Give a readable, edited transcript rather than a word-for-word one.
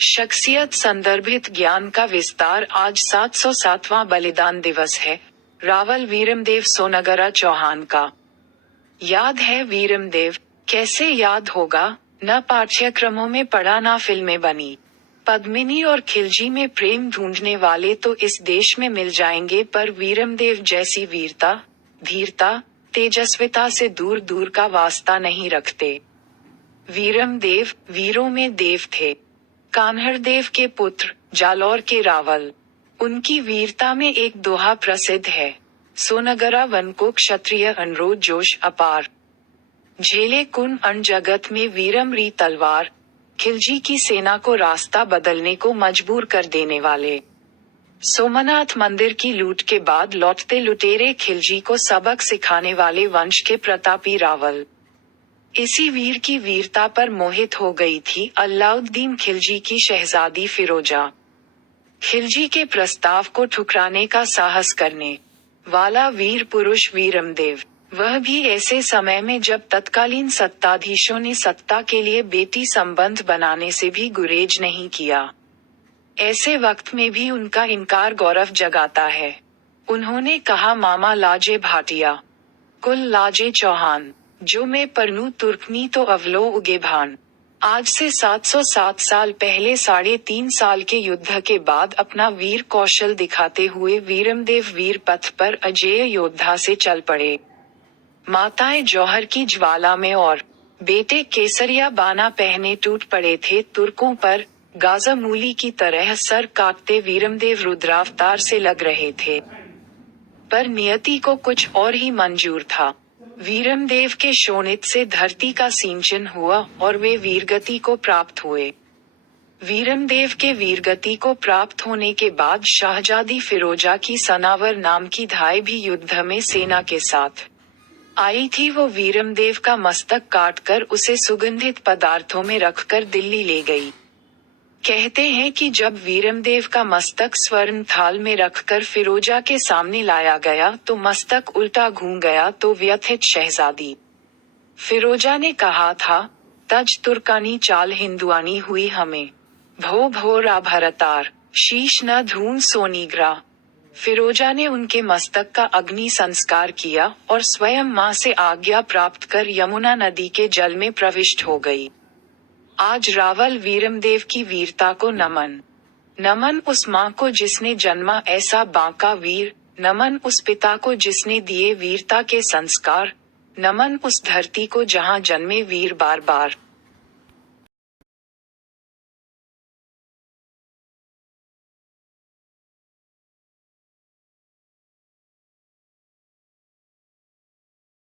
शख्सियत संदर्भित ज्ञान का विस्तार। आज 707वां बलिदान दिवस है। रावल वीरमदेव सोनगरा चौहान का। याद है वीरमदेव? कैसे याद होगा। न पाठ्यक्रमों में पढ़ा न फिल्में बनी। पद्मिनी और खिलजी में प्रेम ढूंढने वाले तो इस देश में मिल जाएंगे, पर वीरमदेव जैसी वीरता, धीरता, तेजस्विता से दूर दूर का वास्ता नहीं रखते। वीरमदेव वीरों में देव थे। कान्हड़देव के पुत्र, जालौर के रावल। उनकी वीरता में एक दोहा प्रसिद्ध है। सोनगरा वन को क्षत्रिय अनुरोध जोश अपार। झेले कुन अण जगत में वीरम री तलवार। खिलजी की सेना को रास्ता बदलने को मजबूर कर देने वाले। सोमनाथ मंदिर की लूट के बाद लौटते लुटेरे खिलजी को सबक सिखाने वाले वंश के प्रतापी रावल। इसी वीर की वीरता पर मोहित हो गई थी अलाउद्दीन खिलजी की शहजादी फिरोजा। खिलजी के प्रस्ताव को ठुकराने का साहस करने वाला वीर पुरुष वीरमदेव, वह भी ऐसे समय में जब तत्कालीन सत्ताधीशों ने सत्ता के लिए बेटी संबंध बनाने से भी गुरेज नहीं किया। ऐसे वक्त में भी उनका इनकार गौरव जगाता है। उन्होंने कहा, मामा लाजे भाटिया, कुल लाजे चौहान, जो मैं परनू तुर्कनी तो अवलो उगे भान। आज से 707 साल पहले 3.5 साल के युद्ध के बाद अपना वीर कौशल दिखाते हुए वीरमदेव वीर पथ पर अजेय योद्धा से चल पड़े। माताएं जौहर की ज्वाला में और बेटे केसरिया बाना पहने टूट पड़े थे तुर्कों पर। गाजा मूली की तरह सर काटते वीरमदेव रुद्रावतार से लग रहे थे, पर नियति को कुछ और ही मंजूर था। वीरमदेव के शोणित से धरती का सिंचन हुआ और वे वीरगति को प्राप्त हुए। वीरमदेव के वीरगति को प्राप्त होने के बाद शहजादी फिरोजा की सनावर नाम की धाय भी युद्ध में सेना के साथ आई थी। वो वीरमदेव का मस्तक काटकर उसे सुगंधित पदार्थों में रखकर दिल्ली ले गई। कहते हैं कि जब वीरमदेव का मस्तक स्वर्ण थाल में रखकर फिरोजा के सामने लाया गया तो मस्तक उल्टा घूम गया तो व्यथित शहजादी फिरोजा ने कहा था, तज तुर्कानी चाल हिंदुआनी हुई हमें, भो भो रा भरतार, शीश न धूम सोनीग्रा। फिरोजा ने उनके मस्तक का अग्नि संस्कार किया और स्वयं मां से आज्ञा प्राप्त कर यमुना नदी के जल में प्रविष्ट हो गई। आज रावल वीरमदेव की वीरता को नमन। नमन उस मां को जिसने जन्मा ऐसा बांका वीर। नमन उस पिता को जिसने दिए वीरता के संस्कार। नमन उस धरती को जहां जन्मे वीर बार बार।